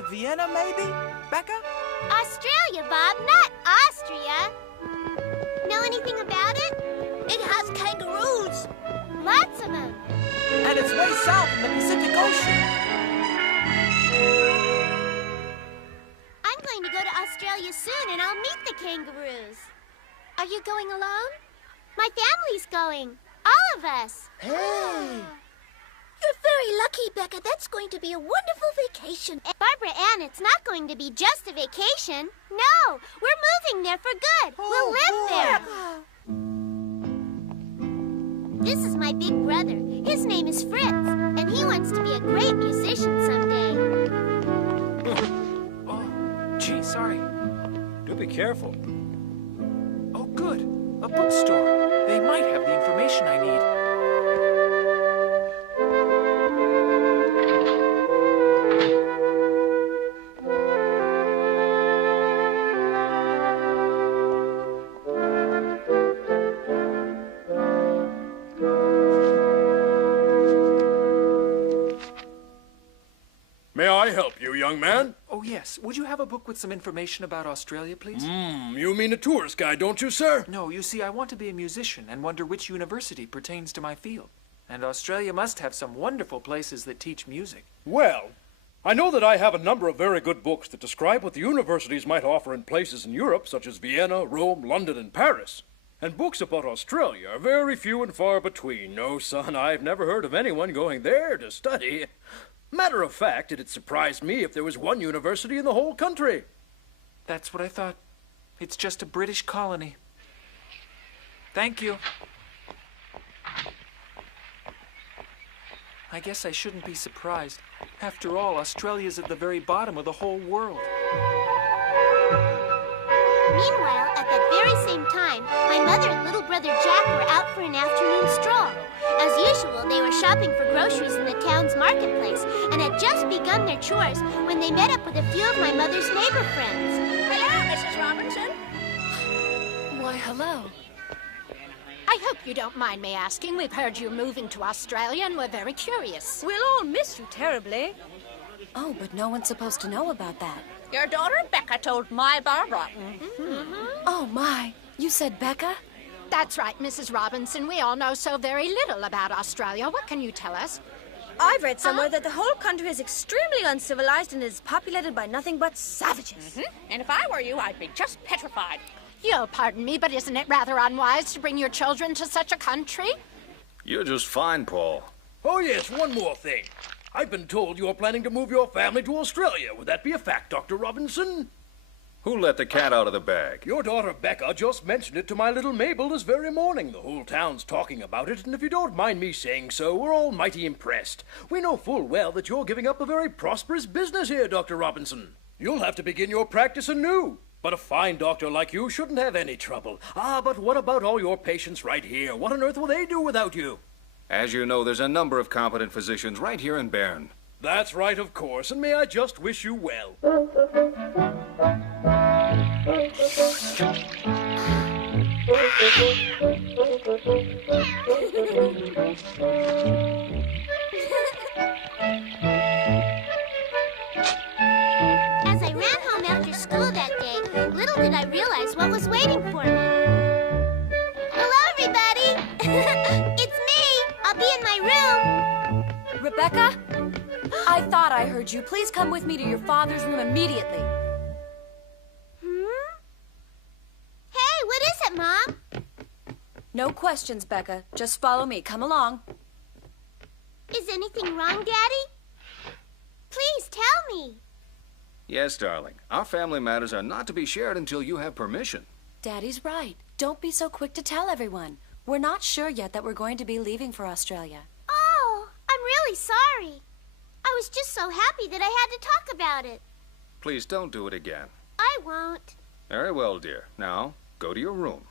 to Vienna, maybe? Becca? Australia, Bob, not Austria. Know anything about it? It has kangaroos. Lots of them. And it's way south in the Pacific Ocean. I'm going to go to Australia soon, and I'll meet the kangaroos. Are you going alone? My family's going. All of us. Hey. You're very lucky, Becca. That's going to be a wonderful vacation. Barbara Ann, it's not going to be just a vacation. No, we're moving there for good. We'll live there. This is my big brother. His name is Fritz, and he wants to be a great musician someday. Oh, gee, sorry. Do be careful. Oh, good. A bookstore. They might have the information I need. May I help you, young man? Oh, yes. Would you have a book with some information about Australia, please? You mean a tourist guide, don't you, sir? No, you see, I want to be a musician and wonder which university pertains to my field. And Australia must have some wonderful places that teach music. Well, I know that I have a number of very good books that describe what the universities might offer in places in Europe, such as Vienna, Rome, London, and Paris. And books about Australia are very few and far between. No, son, I've never heard of anyone going there to study. Matter of fact, it'd surprise me if there was one university in the whole country. That's what I thought. It's just a British colony. Thank you. I guess I shouldn't be surprised. After all, Australia's at the very bottom of the whole world. Meanwhile, at that very same time, my mother and little brother Jack were out for an afternoon stroll. As usual, they were shopping for groceries in the town's marketplace and had just begun their chores when they met up with a few of my mother's neighbor friends. Hello, Mrs. Robinson. Why, hello. I hope you don't mind me asking. We've heard you're moving to Australia and we're very curious. We'll all miss you terribly. Oh, but no one's supposed to know about that. Your daughter Becca told my Barbara. Oh, my. You said Becca? That's right, Mrs. Robinson. We all know so very little about Australia. What can you tell us? I've read somewhere that the whole country is extremely uncivilized and is populated by nothing but savages. And if I were you, I'd be just petrified. You'll pardon me, but isn't it rather unwise to bring your children to such a country? You're just fine, Paul. Oh, yes, one more thing. I've been told you're planning to move your family to Australia. Would that be a fact, Dr. Robinson? Who let the cat out of the bag? Your daughter Becca just mentioned it to my little Mabel this very morning. The whole town's talking about it, and if you don't mind me saying so, we're all mighty impressed. We know full well that you're giving up a very prosperous business here, Dr. Robinson. You'll have to begin your practice anew. But a fine doctor like you shouldn't have any trouble. Ah, but what about all your patients right here? What on earth will they do without you? As you know, there's a number of competent physicians right here in Bern. That's right, of course, and may I just wish you well. As I ran home after school that day, little did I realize what was waiting for me. Hello, everybody! It's me! I'll be in my room. Rebecca? I thought I heard you. Please come with me to your father's room immediately. Hey, what is it, Mom? No questions, Becca. Just follow me. Come along. Is anything wrong, Daddy? Please tell me. Yes, darling. Our family matters are not to be shared until you have permission. Daddy's right. Don't be so quick to tell everyone. We're not sure yet that we're going to be leaving for Australia. Oh, I'm really sorry. I was just so happy that I had to talk about it. Please don't do it again. I won't. Very well, dear. Now, go to your room.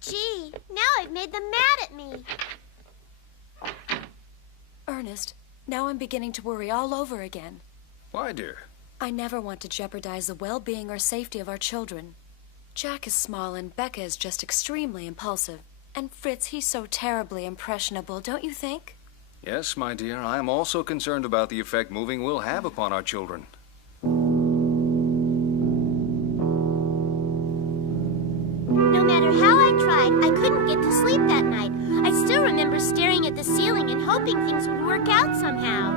Gee, now I've made them mad at me. Ernest, now I'm beginning to worry all over again. Why, dear? I never want to jeopardize the well-being or safety of our children. Jack is small and Becca is just extremely impulsive. And Fritz, he's so terribly impressionable, don't you think? Yes, my dear, I am also concerned about the effect moving will have upon our children. No matter how I tried, I couldn't get to sleep that night. I still remember staring at the ceiling and hoping things would work out somehow.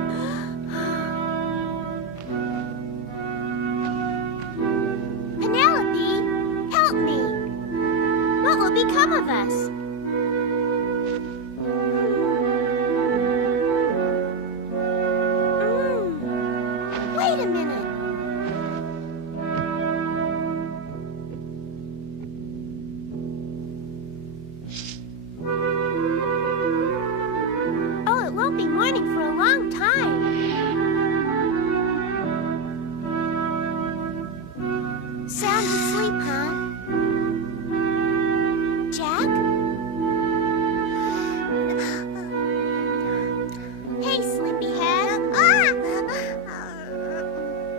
Penelope, help me. What will become of us? Wait a minute. Oh, it won't be morning for a long time. Sound asleep, huh? Jack? Hey, sleepyhead.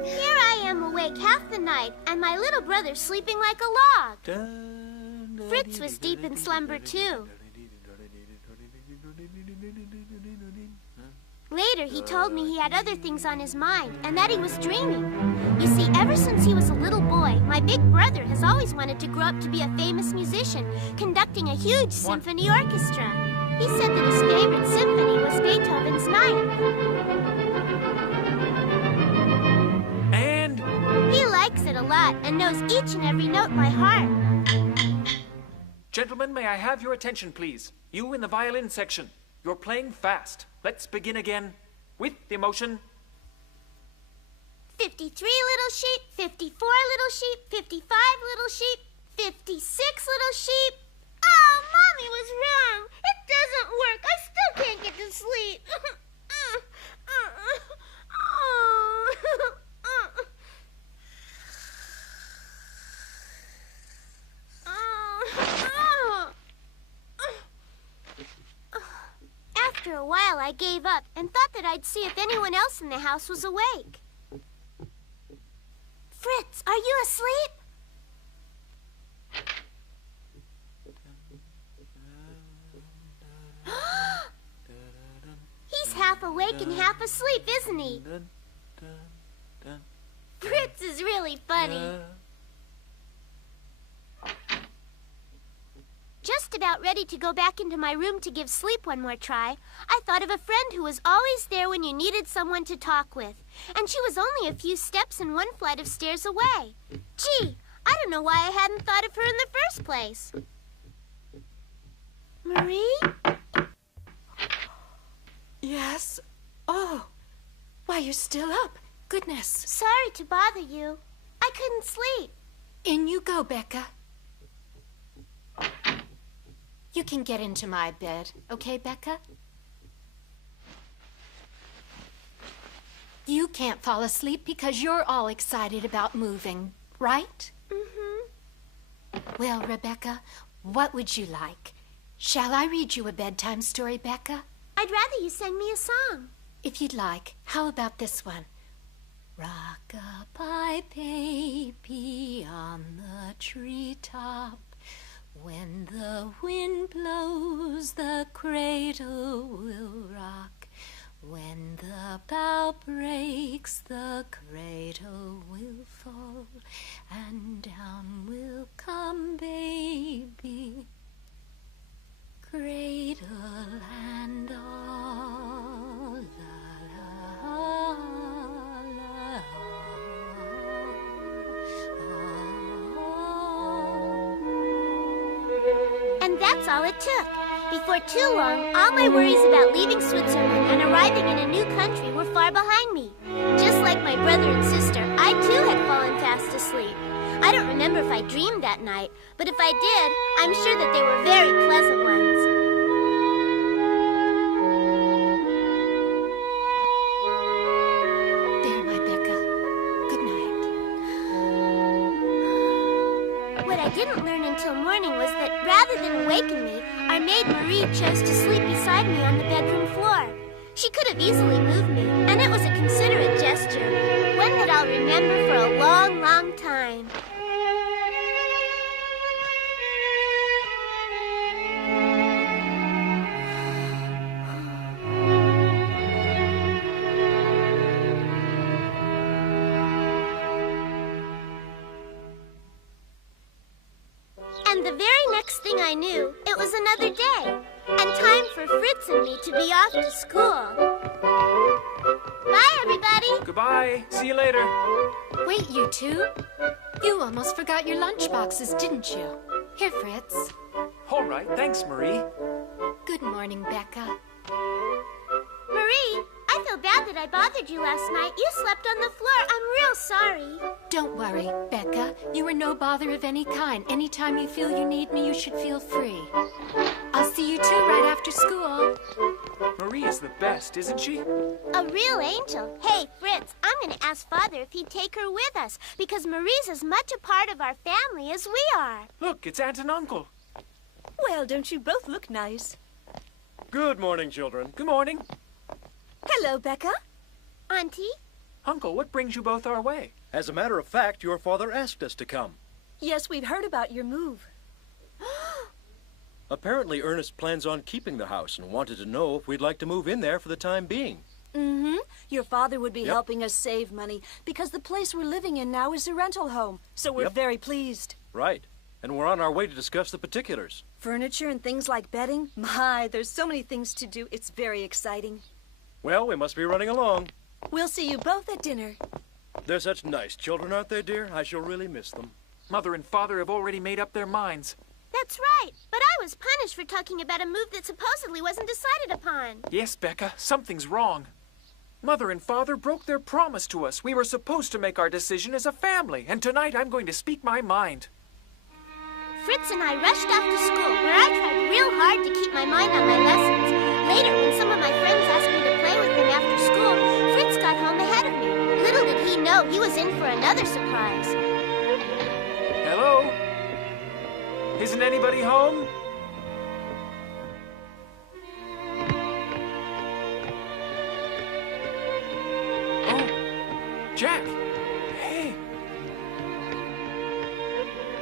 Here I am awake half the night, and my little brother sleeping like a log. Fritz was deep in slumber, too. Later, he told me he had other things on his mind, and that he was dreaming. You see, ever since he was a little boy, my big brother has always wanted to grow up to be a famous musician, conducting a huge symphony orchestra. He said that his favorite symphony was Beethoven's Ninth. And? He likes it a lot and knows each and every note by heart. Gentlemen, may I have your attention, please? You in the violin section. You're playing fast. Let's begin again with emotion. 53 little sheep, 54 little sheep, 55 little sheep, 56 little sheep. Oh, Mommy was wrong. It doesn't work. I still can't get to sleep. After a while, I gave up and thought that I'd see if anyone else in the house was awake. Fritz, are you asleep? He's half awake and half asleep, isn't he? Fritz is really funny. Just about ready to go back into my room to give sleep one more try, I thought of a friend who was always there when you needed someone to talk with. And she was only a few steps and one flight of stairs away. Gee, I don't know why I hadn't thought of her in the first place. Marie? Yes? Oh. Why, you're still up. Goodness. Sorry to bother you. I couldn't sleep. In you go, Becca. You can get into my bed, okay, Becca? You can't fall asleep because you're all excited about moving, right? Mm-hmm. Well, Rebecca, what would you like? Shall I read you a bedtime story, Becca? I'd rather you sang me a song. If you'd like, how about this one? Rock-a-bye, baby, on the treetop. When the wind blows, the cradle will rock. When the bough breaks, the cradle will fall, and down will come baby, cradle and all. La, la, la, And that's all it took. Before too long, all my worries about leaving Switzerland and arriving in a new country were far behind me. Just like my brother and sister, I too had fallen fast asleep. I don't remember if I dreamed that night, but if I did, I'm sure that they were very pleasant ones. There, my Becca. Good night. What I didn't learn until morning was that rather than awaken me, our maid Marie chose to sleep beside me on the bedroom floor. She could have easily moved me, and it was a considerate gesture, one that I'll remember for a long, long time. I knew it was another day, and time for Fritz and me to be off to school. Bye, everybody. Goodbye. See you later. Wait, you two. You almost forgot your lunchboxes, didn't you? Here, Fritz. All right. Thanks, Marie. Good morning, Becca. Marie, I feel bad that I bothered you last night. You slept on the floor. I'm real sorry. Don't worry, Becca. You are no bother of any kind. Anytime you feel you need me, you should feel free. I'll see you two right after school. Marie is the best, isn't she? A real angel. Hey, Fritz, I'm going to ask Father if he'd take her with us, because Marie's as much a part of our family as we are. Look, it's Aunt and Uncle. Well, don't you both look nice? Good morning, children. Good morning. Hello, Becca. Auntie? Uncle, what brings you both our way? As a matter of fact, your father asked us to come. Yes, we'd heard about your move. Apparently, Ernest plans on keeping the house and wanted to know if we'd like to move in there for the time being. Mm-hmm. Your father would be Yep. helping us save money because the place we're living in now is a rental home. So we're Yep. very pleased. Right. And we're on our way to discuss the particulars. Furniture and things like bedding. My, there's so many things to do. It's very exciting. Well, we must be running along. We'll see you both at dinner. They're such nice children, aren't they, dear? I shall really miss them. Mother and Father have already made up their minds. That's right, but I was punished for talking about a move that supposedly wasn't decided upon. Yes, Becca, something's wrong. Mother and Father broke their promise to us. We were supposed to make our decision as a family, and tonight I'm going to speak my mind. Fritz and I rushed off to school, where I tried real hard to keep my mind on my lessons. Later, when some of my friends asked me to play with them after school, Fritz got home ahead of me. Little did he know he was in for another surprise. Hello? Isn't anybody home? Oh, Jack. Hey.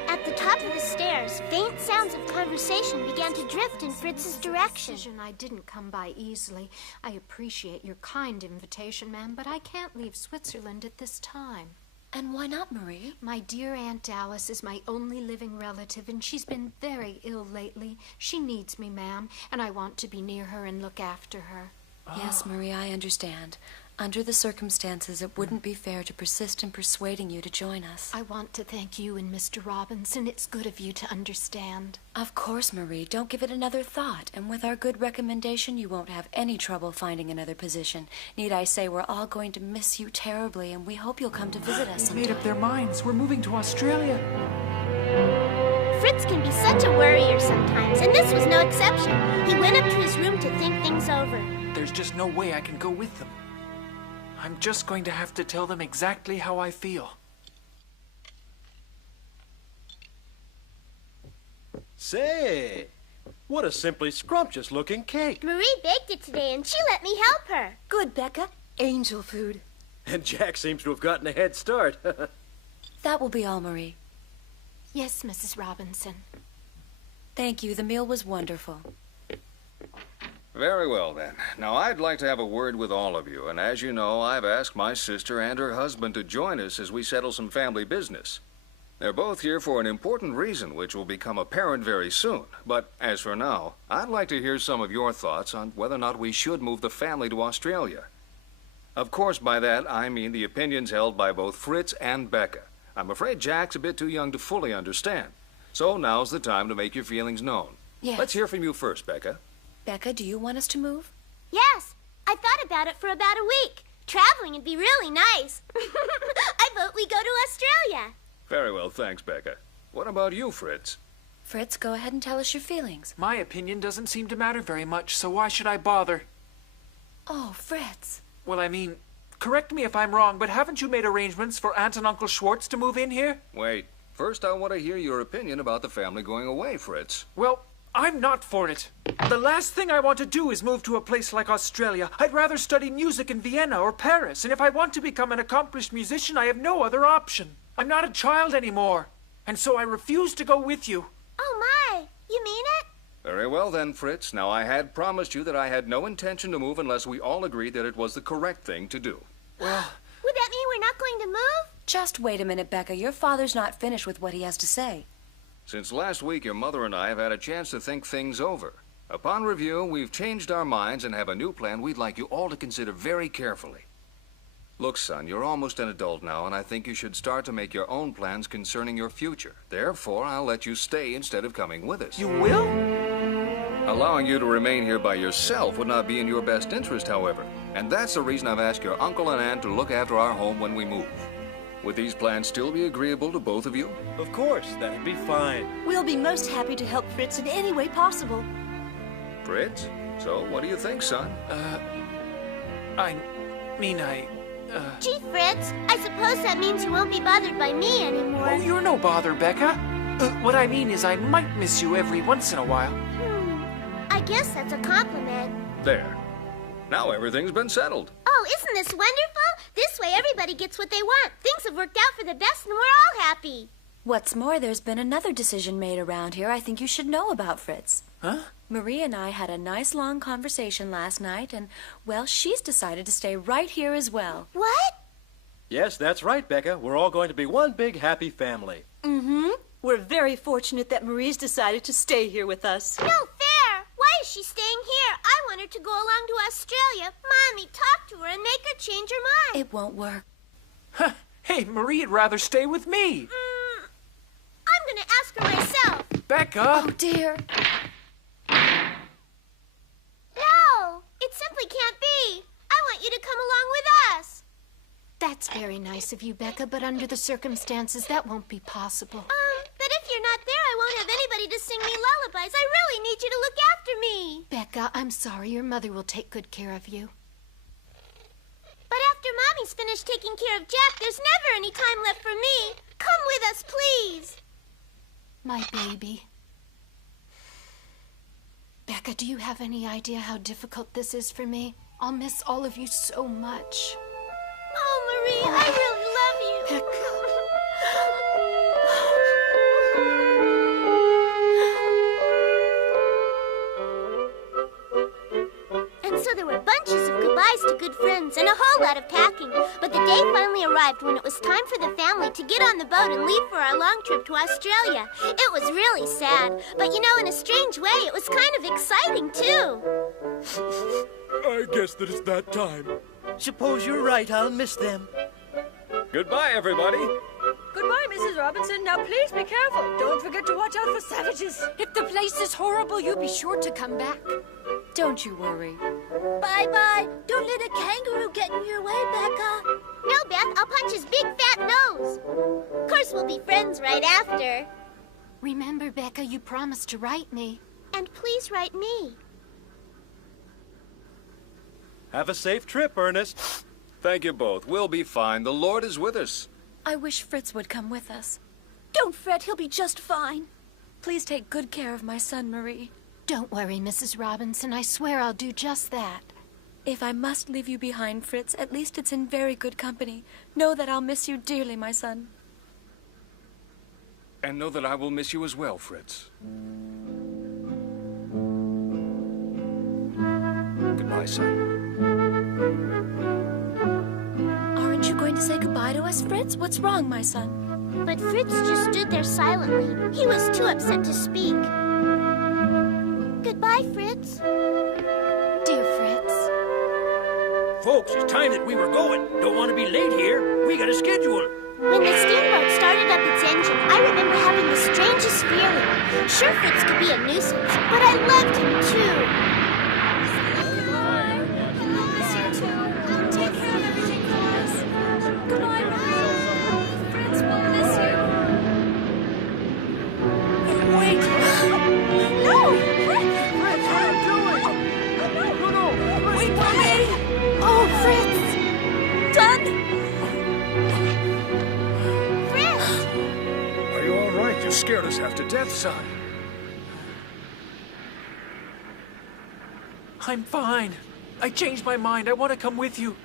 At the top of the stairs, faint sounds of conversation began to drift in Fritz's direction. Decision I didn't come by easily. I appreciate your kind invitation, ma'am, but I can't leave Switzerland at this time. And why not, Marie? My dear Aunt Alice is my only living relative, and she's been very ill lately. She needs me, ma'am, and I want to be near her and look after her. Yes, Marie, I understand. Under the circumstances, it wouldn't be fair to persist in persuading you to join us. I want to thank you and Mr. Robinson. It's good of you to understand. Of course, Marie. Don't give it another thought. And with our good recommendation, you won't have any trouble finding another position. Need I say, we're all going to miss you terribly, and we hope you'll come to visit us They sometime. made up their minds. We're moving to Australia. Fritz can be such a worrier sometimes, and this was no exception. He went up to his room to think things over. There's just no way I can go with them. I'm just going to have to tell them exactly how I feel. Say, what a simply scrumptious-looking cake. Marie baked it today, and she let me help her. Good, Becca. Angel food. And Jack seems to have gotten a head start. That will be all, Marie. Yes, Mrs. Robinson. Thank you. The meal was wonderful. Very well, then. Now, I'd like to have a word with all of you, and as you know, I've asked my sister and her husband to join us as we settle some family business. They're both here for an important reason, which will become apparent very soon. But as for now, I'd like to hear some of your thoughts on whether or not we should move the family to Australia. Of course, by that, I mean the opinions held by both Fritz and Becca. I'm afraid Jack's a bit too young to fully understand. So now's the time to make your feelings known. Yes. Let's hear from you first, Becca. Becca, do you want us to move? Yes, I thought about it for about a week. Traveling would be really nice. I vote we go to Australia. Very well, thanks, Becca. What about you, Fritz? Fritz, go ahead and tell us your feelings. My opinion doesn't seem to matter very much, so why should I bother? Oh, Fritz. Well, I mean, correct me if I'm wrong, but haven't you made arrangements for Aunt and Uncle Schwartz to move in here? Wait, first I want to hear your opinion about the family going away, Fritz. Well, I'm not for it. The last thing I want to do is move to a place like Australia. I'd rather study music in Vienna or Paris, and if I want to become an accomplished musician, I have no other option. I'm not a child anymore, and so I refuse to go with you. Oh, my. You mean it? Very well then, Fritz. Now, I had promised you that I had no intention to move unless we all agreed that it was the correct thing to do. Well, Would that mean we're not going to move? Just wait a minute, Becca. Your father's not finished with what he has to say. Since last week, your mother and I have had a chance to think things over. Upon review, we've changed our minds and have a new plan we'd like you all to consider very carefully. Look, son, you're almost an adult now, and I think you should start to make your own plans concerning your future. Therefore, I'll let you stay instead of coming with us. You will? Allowing you to remain here by yourself would not be in your best interest, however. And that's the reason I've asked your uncle and aunt to look after our home when we move. Would these plans still be agreeable to both of you? Of course, that'd be fine. We'll be most happy to help Fritz in any way possible. Fritz? So, what do you think, son? Gee, Fritz, I suppose that means you won't be bothered by me anymore. Oh, you're no bother, Becca. What I mean is I might miss you every once in a while. I guess that's a compliment. There. Now everything's been settled. Oh, isn't this wonderful? This way everybody gets what they want. Things have worked out for the best and we're all happy. What's more, there's been another decision made around here I think you should know about, Fritz. Huh? Marie and I had a nice long conversation last night, and, well, she's decided to stay right here as well. What? Yes, that's right, Becca. We're all going to be one big happy family. Mm-hmm. We're very fortunate that Marie's decided to stay here with us. No fair. Why is she staying here? I want her to go along to Australia. Mommy, talk to her and make her change her mind. It won't work. Huh. Hey, Marie'd rather stay with me. I'm going to ask her myself. Becca! Oh, dear. No, it simply can't be. I want you to come along with us. That's very nice of you, Becca, but under the circumstances, that won't be possible. But if you're not there, I won't have anybody to sing me lullabies. I really need you to look after me. Becca, I'm sorry. Your mother will take good care of you. But after Mommy's finished taking care of Jack, there's never any time left for me. Come with us, please. My baby. Becca, do you have any idea how difficult this is for me? I'll miss all of you so much. Oh, Marie, I really love you. Becca. And so there were bunches of goodbyes to good friends and a whole lot of packing. But the day finally arrived when it was time for the family to get on the boat and leave for our long trip to Australia. It was really sad. But you know, in a strange way, it was kind of exciting, too. I guess that it's that time. Suppose you're right, I'll miss them. Goodbye, everybody. Goodbye, Mrs. Robinson. Now, please be careful. Don't forget to watch out for savages. If the place is horrible, you be sure to come back. Don't you worry. Bye-bye. Don't let a kangaroo get in your way, Becca. No, Beth, I'll punch his big fat nose. Of course, we'll be friends right after. Remember, Becca, you promised to write me. And please write me. Have a safe trip, Ernest. Thank you both. We'll be fine. The Lord is with us. I wish Fritz would come with us. Don't fret, he'll be just fine. Please take good care of my son, Marie. Don't worry, Mrs. Robinson. I swear I'll do just that. If I must leave you behind, Fritz, at least it's in very good company. Know that I'll miss you dearly, my son. And know that I will miss you as well, Fritz. Goodbye, son. Aren't you going to say goodbye to us, Fritz? What's wrong, my son? But Fritz just stood there silently. He was too upset to speak. Goodbye, Fritz. Dear Fritz. Folks, it's time that we were going. Don't want to be late here. We got a schedule. When the steamboat started up its engine, I remember having the strangest feeling. Sure, Fritz could be a nuisance, but I loved him too. Scared us half to death, son. I'm fine. I changed my mind. I want to come with you.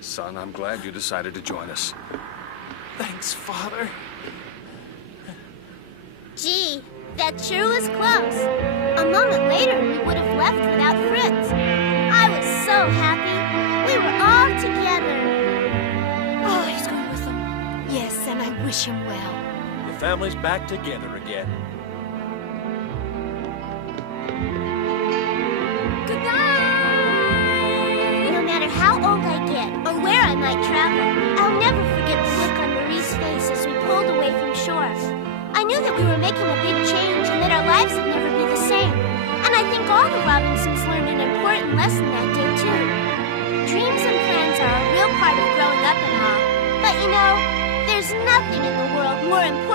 Son, I'm glad you decided to join us. Thanks, Father. Gee, that sure was close. A moment later, we would have left without Fritz. I was so happy. We were all together. Oh, he's going with them. Yes, and I wish him well. The family's back together again. might travel. I'll never forget the look on Marie's face as we pulled away from shore. I knew that we were making a big change and that our lives would never be the same. And I think all the Robinsons learned an important lesson that day, too. Dreams and plans are a real part of growing up and all. But you know, there's nothing in the world more important